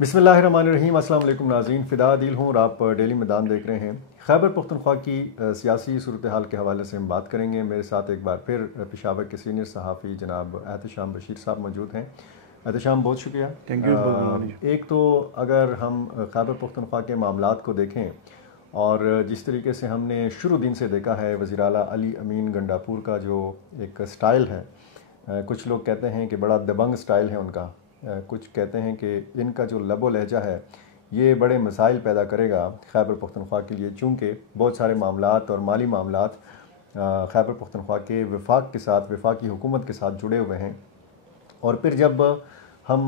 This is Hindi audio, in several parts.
बिस्मिल्लाहिर्रहमानिर्रहीम। अस्सलाम वालेकुम नाज़रीन, फ़िदा दिल हूँ और आप डेली मैदान देख रहे हैं। खैबर पख्तूनख्वा की सियासी सूरत हाल के हवाले से हम बात करेंगे। मेरे साथ एक बार फिर पेशावर के सीनियर सहाफ़ी जनाब एहतशाम बशीर साहब मौजूद हैं। एहतशाम, बहुत शुक्रिया। थैंक यू, बहुत मेहरबानी। एक तो अगर हम खैबर पख्तूनख्वा के मामलात को देखें और जिस तरीके से हमने शुरू दिन से देखा है वज़ीर आला अली अमीन गंडापुर का जो एक स्टाइल है, कुछ लोग कहते हैं कि बड़ा दबंग स्टाइल है उनका, कुछ कहते हैं कि इनका जो लबो लहजा है ये बड़े मसाइल पैदा करेगा खैबर पख्तूनख्वा के लिए, चूँकि बहुत सारे मामलात और माली मामलात खैबर पख्तूनख्वा के वफाक के साथ, वफाकी हुकूमत के साथ जुड़े हुए हैं। और फिर जब हम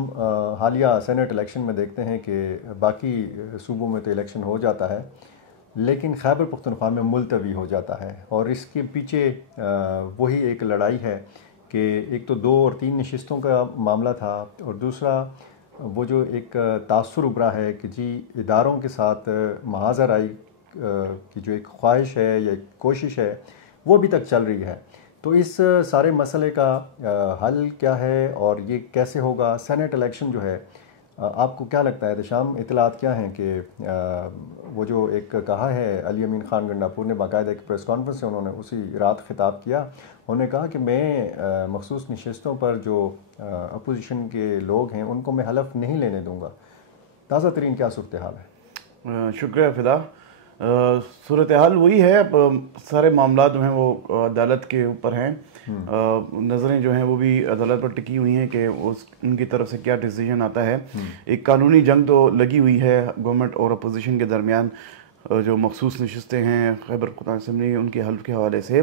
हालिया सेनेट इलेक्शन में देखते हैं कि बाकी सूबों में तो इलेक्शन हो जाता है लेकिन खैबर पख्तूनख्वा में मुलतवी हो जाता है, और इसके पीछे वही एक लड़ाई है कि एक तो 2 और 3 नशिस्तों का मामला था, और दूसरा वो जो एक तासुर उभरा है कि जी इदारों के साथ महाजराई की जो एक ख्वाहिश है या एक कोशिश है वो अभी तक चल रही है। तो इस सारे मसले का हल क्या है और ये कैसे होगा? सेनेट इलेक्शन जो है, आपको क्या लगता है एहतशाम, इतलात क्या हैं कि वो जो एक कहा है अली अमीन ख़ान गंडापुर ने, बाकायदा एक प्रेस कॉन्फ्रेंस से उन्होंने उसी रात खिताब किया, उन्होंने कहा कि मैं मखसूस नशस्तों पर जो अपोजिशन के लोग हैं उनको मैं हलफ नहीं लेने दूँगा। ताज़ा तरीन क्या सूरत हाल है? शुक्रिया फ़िदा। सूरत हाल वही है, अब सारे मामला जो हैं वो अदालत के ऊपर हैं। नज़रें जो हैं वो भी अदालत पर टिकी हुई हैं कि उनकी तरफ से क्या डिसीजन आता है। एक कानूनी जंग तो लगी हुई है गवर्नमेंट और अपोजिशन के दरमियान, जो मखसूस नशस्तें हैं खैबर पख्तूनख्वा असम्बली उनके हल्फ के हवाले से।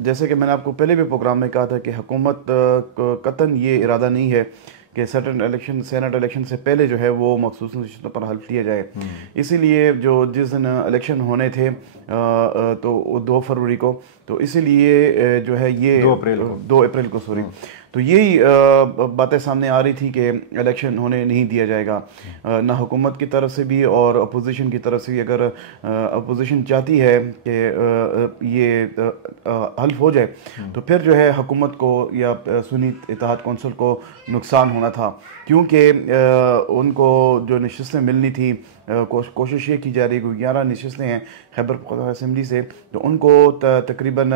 जैसे कि मैंने आपको पहले भी प्रोग्राम में कहा था कि हुकूमत कतन ये इरादा नहीं है कि सेनेट इलेक्शन से पहले जो है वो मखसूस नशिस्तों पर हल्फ लिया जाए। इसीलिए जो जिस दिन इलेक्शन होने थे तो 2 फरवरी को, तो इसीलिए जो है ये 2 अप्रैल को सॉरी, तो यही बातें सामने आ रही थी कि इलेक्शन होने नहीं दिया जाएगा, ना हुकूमत की तरफ से भी और अपोजिशन की तरफ से भी। अगर अपोजिशन चाहती है कि ये हल्फ हो जाए तो फिर जो है हुकूमत को या सुन्नी इत्तेहाद कौंसिल को नुकसान होना था, क्योंकि उनको जो नशस्तें मिलनी थी, कोशिश ये की जा रही है कि 11 नशस्तें हैं खैबर पख्तूनख्वा असम्बली से, तो उनको तकरीबन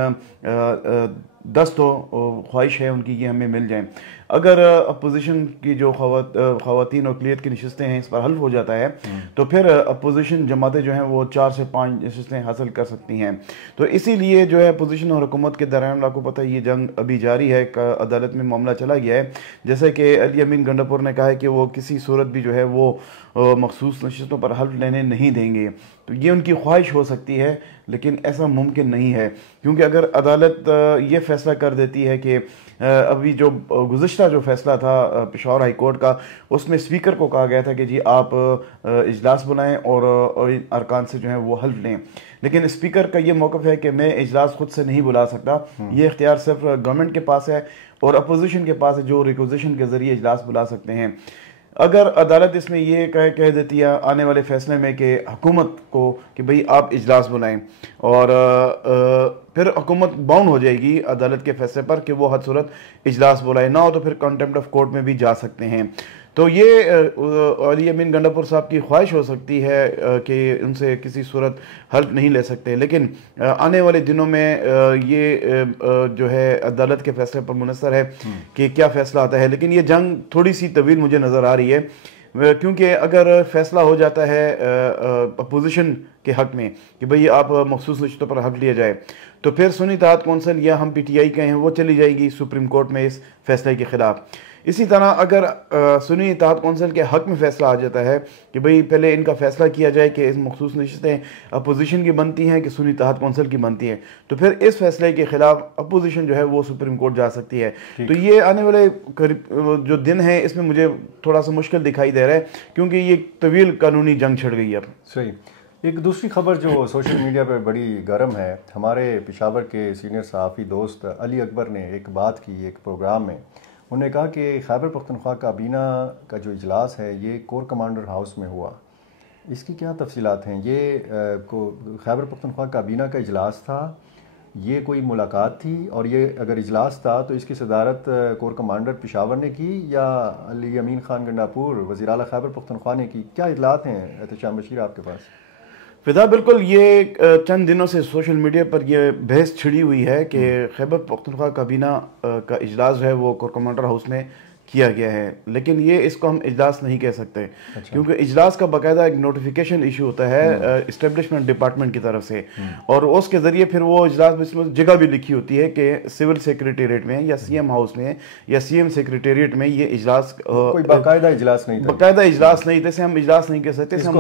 10 तो ख्वाहिश है उनकी ये हमें मिल जाएं। अगर अपोजिशन की जो ख़वातीन और अक़लियत की नशस्तें हैं इस पर हल्फ हो जाता है तो फिर अपोजिशन जमातें जो हैं वो 4 से 5 नशस्तें हासिल कर सकती हैं। तो इसीलिए जो है अपोजिशन और हुकूमत के दरमियान, आपको पता है ये जंग अभी जारी है, अदालत में मामला चला गया है। जैसे कि अली अमीन गंडापुर ने कहा है कि वो किसी सूरत भी जो है वो मखसूस नशस्तों पर हल्फ लेने नहीं देंगे। तो ये उनकी ख्वाहिश हो सकती है लेकिन ऐसा मुमकिन नहीं है, क्योंकि अगर अदालत ये फैसला कर देती है कि अभी जो गुज़िश्ता जो फैसला था पेशावर हाई कोर्ट का, उसमें स्पीकर को कहा गया था कि जी आप इजलास बुलाएं और अरकान से जो है वो हल्फ लें, लेकिन स्पीकर का ये मौक़िफ़ है कि मैं इजलास खुद से नहीं बुला सकता, ये इख्तियार सिर्फ गवर्नमेंट के पास है और अपोजिशन के पास है जो रिक्विजिशन के ज़रिए इजलास बुला सकते हैं। अगर अदालत इसमें ये कह देती है आने वाले फैसले में कि हुकूमत को कि भाई आप इजलास बुलाएं, और फिर हुकूमत बाउंड हो जाएगी अदालत के फैसले पर कि वो हर सूरत इजलास बुलाए, ना हो तो फिर कंटेम्प्ट ऑफ कोर्ट में भी जा सकते हैं। तो ये अली अमीन गंडापुर साहब की ख्वाहिश हो सकती है कि उनसे किसी सूरत हल्फ नहीं ले सकते, लेकिन आने वाले दिनों में ये जो है अदालत के फैसले पर मुनसर है कि क्या फ़ैसला आता है। लेकिन ये जंग थोड़ी सी तवील मुझे नज़र आ रही है, क्योंकि अगर फैसला हो जाता है अपोजिशन के हक में कि भाई आप मखसूस नशस्तों पर हक लिया जाए, तो फिर सुन्नी इत्तेहाद कौंसिल या हम PTI के हैं वो चली जाएगी सुप्रीम कोर्ट में इस फैसले के ख़िलाफ़। इसी तरह अगर सुन्नी इत्तेहाद कौंसिल के हक में फ़ैसला आ जाता है कि भाई पहले इनका फ़ैसला किया जाए कि इस मखसूस नशस्तें अपोजिशन की बनती हैं कि सुन्नी इत्तेहाद कौंसिल की बनती हैं, तो फिर इस फैसले के ख़िलाफ़ अपोजिशन जो है वो सुप्रीम कोर्ट जा सकती है। तो ये आने वाले जो दिन हैं इसमें मुझे थोड़ा सा मुश्किल दिखाई दे रहा है, क्योंकि ये तवील कानूनी जंग छिड़ गई है अब। सही। एक दूसरी खबर जो सोशल मीडिया पर बड़ी गर्म है, हमारे पेशावर के सीनियर सहाफ़ी दोस्त अली अकबर ने एक बात की एक प्रोग्राम में, उन्होंने कहा कि खैबर पख्तूनख्वा काबीना का जो इजलास है ये कोर कमांडर हाउस में हुआ। इसकी क्या तफसीलात हैं? ये खैबर पख्तूनख्वा काबीना का इजलास था ये कोई मुलाकात थी, और ये अगर इजलास था तो इसकी सदारत कोर कमांडर पेशावर ने की या अली अमीन खान गंडापुर वज़ीर आला खैबर पख्तूनख्वा ने की? क्या इतलात हैं एहतशाम बशीर आपके पास? फिदा, बिल्कुल ये चंद दिनों से सोशल मीडिया पर यह बहस छिड़ी हुई है कि खैबर पख्तूनख्वा काबीना का इजलास जो है वो कोर कमांडर हाउस में किया गया है, लेकिन ये इसको हम इजलास नहीं कह सकते। अच्छा। क्योंकि इजलास का बाकायदा एक नोटिफिकेशन इशू होता है इस्टेब्लिशमेंट डिपार्टमेंट की तरफ से, और उसके ज़रिए फिर वो इजलास में इसमें जगह भी लिखी होती है कि सिविल सेक्रेटेरिएट में या सीएम हाउस में या सीएम सेक्रेटेरिएट में ये इजलास कोई बाकायदा इजलास नहीं था। बाकायदा इजलास नहीं, जैसे हम इजलास नहीं कह सकते, हम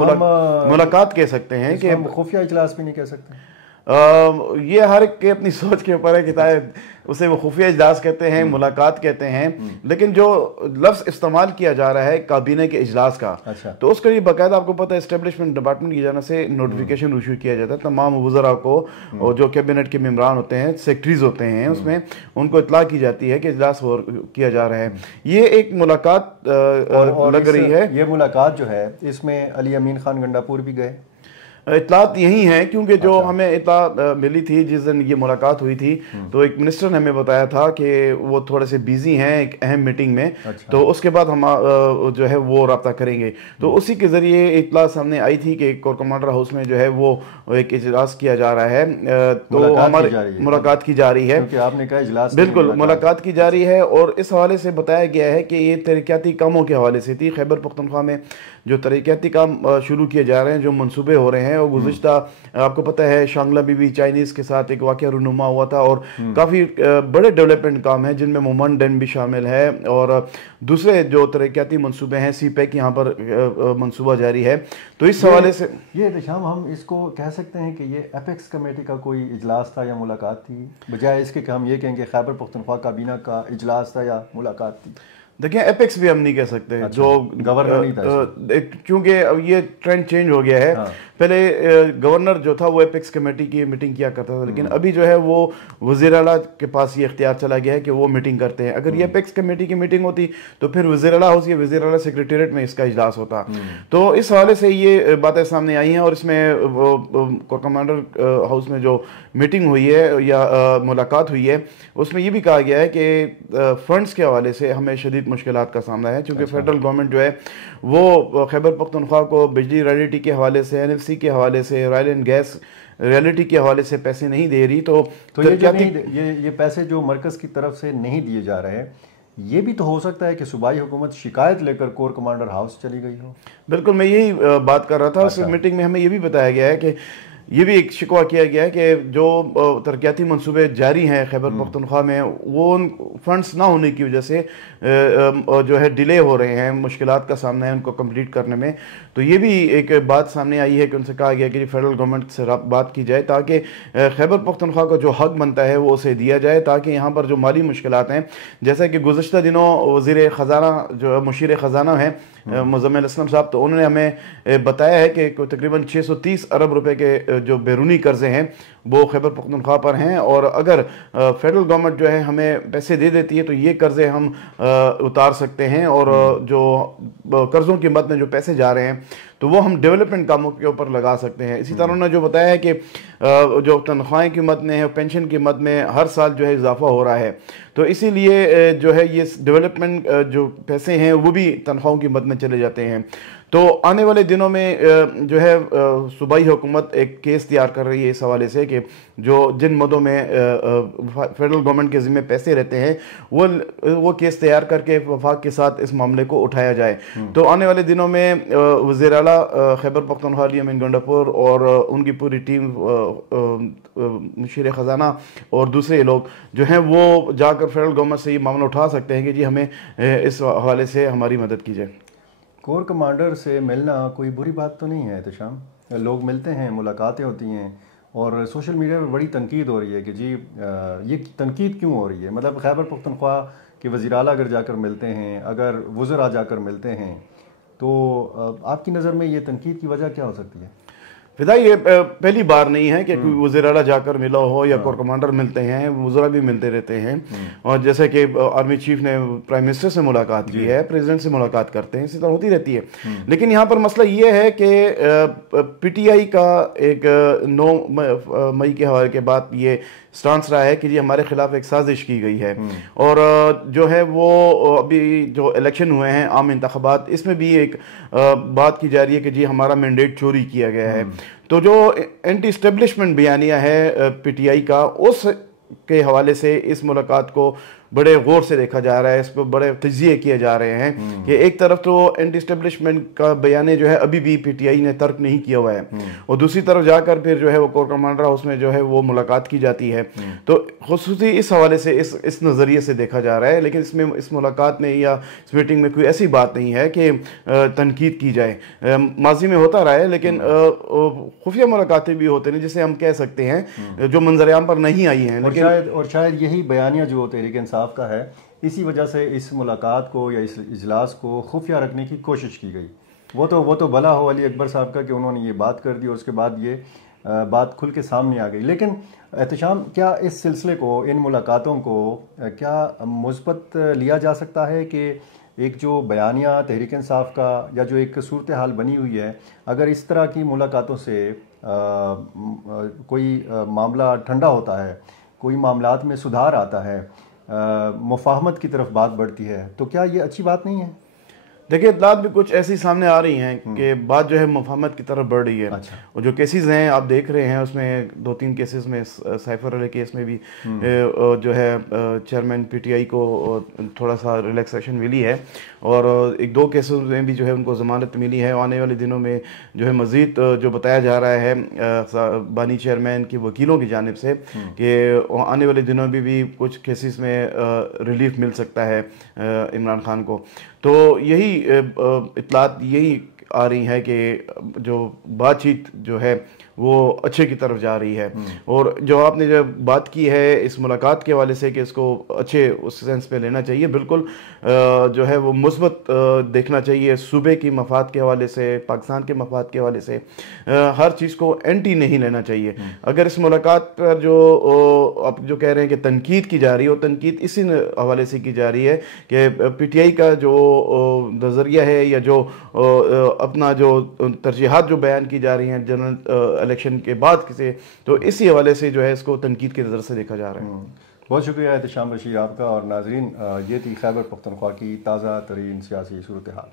मुलाकात कह सकते हैं कि खुफिया इजलास भी नहीं कह सकते। ये हर एक के अपनी सोच के ऊपर है कि चाहे उसे वो खुफिया इजलास कहते हैं, मुलाकात कहते हैं, लेकिन जो लफ्ज़ इस्तेमाल किया जा रहा है काबीने के इजलास का, अच्छा। तो उसके लिए बाकायदा आपको पता है इस्टेब्लिशमेंट डिपार्टमेंट की जाना से नोटिफिकेशन इशू किया जाता है तमाम वज़रा को, और जो कैबिनेट के मेम्बरान होते हैं, सेक्रेटरीज होते हैं, उसमें उनको इतला की जाती है कि इजलास किया जा रहा है। ये एक मुलाकात लग रही है। ये मुलाकात जो है इसमें अली अमीन खान गंडापुर भी गए? इतलात यही है, क्योंकि जो हमें इतला मिली थी जिस दिन ये मुलाकात हुई थी, तो एक मिनिस्टर ने हमें बताया था कि वो थोड़े से बिजी हैं एक अहम मीटिंग में। अच्छा। तो उसके बाद हम जो है वो रब्ता करेंगे, तो उसी के ज़रिए इतला सामने आई थी कि कोर कमांडर हाउस में जो है वो एक इजलास किया जा रहा है, तो हमारी मुलाकात की जा रही है, क्योंकि आपने कहा इजलास, बिल्कुल मुलाकात की जा रही है। और इस हवाले से बताया गया है कि ये तरक्याती कामों के हवाले से थी। खैबर पख्तूनख्वा में जो तरक्याती काम शुरू किए जा रहे हैं, जो मंसूबे हो रहे हैं, और गुज़िश्ता आपको पता है शांगला बीबी चाइनीज़ के साथ एक वाक़या रूनुमा हुआ था, और काफ़ी बड़े डेवलपमेंट काम हैं जिनमें मोमन डैम भी शामिल है, और दूसरे जो तरक्याती मंसूबे हैं, सीपैक यहाँ पर मंसूबा जारी है। तो इस हवाले से ये एहतशाम हम इसको कह सकते हैं कि ये एपेक्स कमेटी का कोई इजलास था या मुलाकात थी, बजाय इसके कि हम ये कहेंगे खैबर पख्तूनख्वा काबीना का इजलास था या मुलाकात थी? देखिए, एपेक्स भी हम नहीं कह सकते। अच्छा, जो गवर्नर नहीं था, क्योंकि अब ये ट्रेंड चेंज हो गया है। हाँ। पहले गवर्नर जो था वो एपेक्स कमेटी की मीटिंग किया करता था, लेकिन अभी जो है वो वज़ीर आला के पास ये इख्तियार चला गया है कि वो मीटिंग करते हैं। अगर ये एपेक्स कमेटी की मीटिंग होती तो फिर वज़ीर आला हाउस या वज़ीर आला सेक्रेटेरिएट में इसका इजलास होता। तो इस हवाले से ये बातें सामने आई हैं, और इसमें कोर कमांडर हाउस में जो मीटिंग हुई है या मुलाकात हुई है, उसमें ये भी कहा गया है कि फंड्स के हवाले से हमें शदीद मुश्किलात का सामना है, क्योंकि फेडरल गवर्नमेंट जो है वो खैबर पख्तूनख्वा को बिजली रॉयल्टी के हवाले से, NFC के हवाले से, रॉयल एंड गैस रियलिटी के हवाले से पैसे नहीं दे रही। तो ये पैसे जो मरकज़ की तरफ से नहीं दिए जा रहे हैं, ये भी तो हो सकता है कि सूबाई हुकूमत शिकायत लेकर कोर कमांडर हाउस चली गई हो। बिल्कुल, मैं यही बात कर रहा था। उस मीटिंग में हमें ये भी बताया गया है कि ये भी एक शिकवा किया गया है कि जो तरक्याती मंसूबे जारी हैं खैबर पख्तूनख्वा में, वो उन फंड्स ना होने की वजह से जो है डिले हो रहे हैं, मुश्किलात का सामना है उनको कंप्लीट करने में। तो ये भी एक बात सामने आई है कि उनसे कहा गया कि फेडरल गवर्नमेंट से बात की जाए ताकि खैबर पख्तूनख्वा को जो हक बनता है वो उसे दिया जाए, ताकि यहाँ पर जो माली मुश्किलात हैं, जैसा कि गुज़श्ता दिनों वज़ीर ख़ज़ाना जो मुशीर ख़ज़ाना हैं मुज़म्मिल असलम साहब, तो उन्होंने हमें बताया है कि तकरीबन 630 अरब रुपए के जो बैरूनी कर्जे हैं वो खैबर पख्तूनख्वा पर हैं, और अगर फेडरल गवर्नमेंट जो है हमें पैसे दे देती है तो ये कर्जे हम उतार सकते हैं, और जो कर्ज़ों की मद में जो पैसे जा रहे हैं तो वो हम डेवलपमेंट कामों के ऊपर लगा सकते हैं। इसी तरह उन्होंने जो बताया है कि जो तनख्वाहें की मद में है, पेंशन की मद में हर साल जो है इजाफा हो रहा है, तो इसीलिए जो है ये डेवलपमेंट जो पैसे हैं वो भी तनख्वाहों की मद में चले जाते हैं। तो आने वाले दिनों में जो है सूबाई हुकूमत एक केस तैयार कर रही है इस हवाले से कि जो जिन मदों में फेडरल गवर्नमेंट के ज़िम्मे पैसे रहते हैं वो केस तैयार करके वफाक के साथ इस मामले को उठाया जाए। तो आने वाले दिनों में वज़ीर आला खैबर पख्तूनख्वा अली अमीन गंडापुर और उनकी पूरी टीम, मुशीर ख़ज़ाना और दूसरे लोग जो हैं वो जाकर फेडरल गवर्नमेंट से ये मामला उठा सकते हैं कि जी हमें इस हवाले से हमारी मदद की जाए। कोर कमांडर से मिलना कोई बुरी बात तो नहीं है एहतशाम, लोग मिलते हैं, मुलाकातें होती हैं, और सोशल मीडिया पे बड़ी तनकीद हो रही है कि जी ये तनकीद क्यों हो रही है? मतलब खैबर पख्तूनख्वा के वज़ीर आला अगर जाकर मिलते हैं, अगर वज़रा जाकर मिलते हैं, तो आपकी नज़र में ये तनकीद की वजह क्या हो सकती है? फिदा, ये पहली बार नहीं है कि कोई वज़ीर आला जाकर मिला हो या कोर कमांडर मिलते हैं, वज़रा भी मिलते रहते हैं। और जैसे कि आर्मी चीफ ने प्राइम मिनिस्टर से मुलाकात की है, प्रेसिडेंट से मुलाकात करते हैं, इसी तरह होती रहती है। लेकिन यहाँ पर मसला ये है कि PTI का एक 9 मई के हवाले के बाद ये स्टांस रहा है कि जी हमारे खिलाफ एक साजिश की गई है। और जो है वो अभी जो इलेक्शन हुए हैं आम इंतखाबात, इसमें भी एक बात की जा रही है कि जी हमारा मैंडेट चोरी किया गया है। तो जो एंटी इस्टेब्लिशमेंट बयानिया है पीटीआई का, उस के हवाले से इस मुलाकात को बड़े गौर से देखा जा रहा है, इस पर बड़े तजिए किए जा रहे हैं कि एक तरफ तो एंटी इस्टेब्लिशमेंट का बयान जो है अभी भी पीटीआई ने तर्क नहीं किया हुआ है, और दूसरी तरफ जाकर फिर जो है वो कोर कमांडर हाउस में जो है वो मुलाकात की जाती है। तो खुसूसी इस हवाले से इस नज़रिए से देखा जा रहा है। लेकिन इसमें इस मुलाकात में या इस मीटिंग में कोई ऐसी बात नहीं है कि तनकीद की जाए। माजी में होता रहा है, लेकिन खुफिया मुलाकातें भी होते हैं जिसे हम कह सकते हैं जो मंजरेआम पर नहीं आई हैं। और शायद यही बयानिया जो तहरीक इंसाफ का है, इसी वजह से इस मुलाकात को या इस इजलास को खुफिया रखने की कोशिश की गई। वो तो भला हो अली अकबर साहब का कि उन्होंने ये बात कर दी और उसके बाद ये बात खुल के सामने आ गई। लेकिन एहतशाम, क्या इस सिलसिले को, इन मुलाकातों को क्या मुस्बत लिया जा सकता है कि एक जो बयानिया तहरीक इंसाफ का या जो एक सूरत हाल बनी हुई है, अगर इस तरह की मुलाकातों से कोई मामला ठंडा होता है, कोई मामलात में सुधार आता है, मुफाहमत की तरफ बात बढ़ती है, तो क्या ये अच्छी बात नहीं है? देखिए, इतलात भी कुछ ऐसी सामने आ रही हैं कि बात जो है मुफाहमत की तरफ बढ़ रही है। अच्छा। और जो केसेस हैं आप देख रहे हैं, उसमें 2-3 केसेस में, साइफर वाले केस में भी जो है चेयरमैन पीटीआई को थोड़ा सा रिलैक्सेशन मिली है, और 1-2 केसेस में भी जो है उनको ज़मानत मिली है। आने वाले दिनों में जो है मज़ीद जो बताया जा रहा है बानी चेयरमैन की वकीलों की जानिब से कि आने वाले दिनों में भी कुछ केसेस में रिलीफ मिल सकता है इमरान खान को। तो यही इतलात यही आ रही है कि जो बातचीत जो है वो अच्छे की तरफ जा रही है। और जो आपने जब बात की है इस मुलाकात के हवाले से कि इसको अच्छे उस सेंस पे लेना चाहिए, बिल्कुल जो है वो मुस्बत देखना चाहिए। सूबे की मफाद के हवाले से, पाकिस्तान के मफाद के हवाले से हर चीज़ को एंटी नहीं लेना चाहिए। अगर इस मुलाकात पर जो आप जो कह रहे हैं कि तनकीद की जा रही है, वो तनकीद इसी हवाले से की जा रही है कि पीटीआई का जो नज़रिया है या जो अपना जो तरजीहात जो बयान की जा रही हैं जनरल इलेक्शन के बाद किसी, तो इसी हवाले से जो है इसको तनकीद की नज़र से देखा जा रहा है। बहुत शुक्रिया एहतशाम बशीर आपका। और नाजरीन, ये थी खैबर पख्तूनख्वा की ताज़ा तरीन सियासी सूरत हाल।